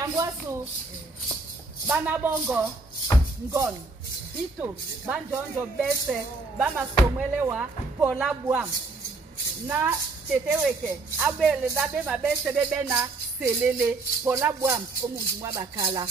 Yangwasu banabongo ngon bito banjonjo bese bamasomwelewa pola buam na teteweke abele dabe mabese bebe na selele pola buam omundu mwa bakala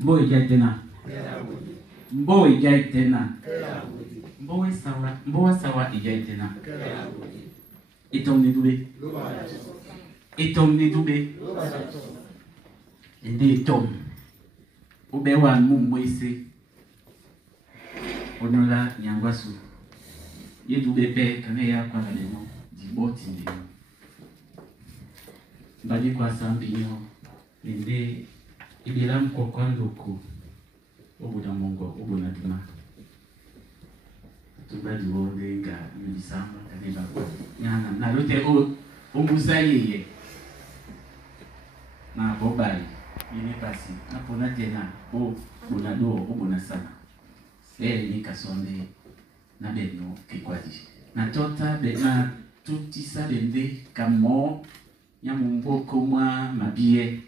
Mboi jaitena. Mboi jaitena. Mbowa sawa ijaitena. Itong ni dube. etom de dube. Ende etom. Ube wan mwese. Onola nyangwasu. Ye dube pe kane ya kwa na demo. Jiboti ndemo. Mbadi kwa sambinyo. Ende ibila mko kwando ku. Obu na mongo, obu na dima. Tuba diwonde nga mbisama kane ba kwa. Nyana na lote ombuza yeye. Na bobali. Yini pasi. Na pona tena. Bonado, bonasana. Ni kasonde na beno kikwaji. Na tota bena tutisa bende kamo ya mumboko mwa mabie.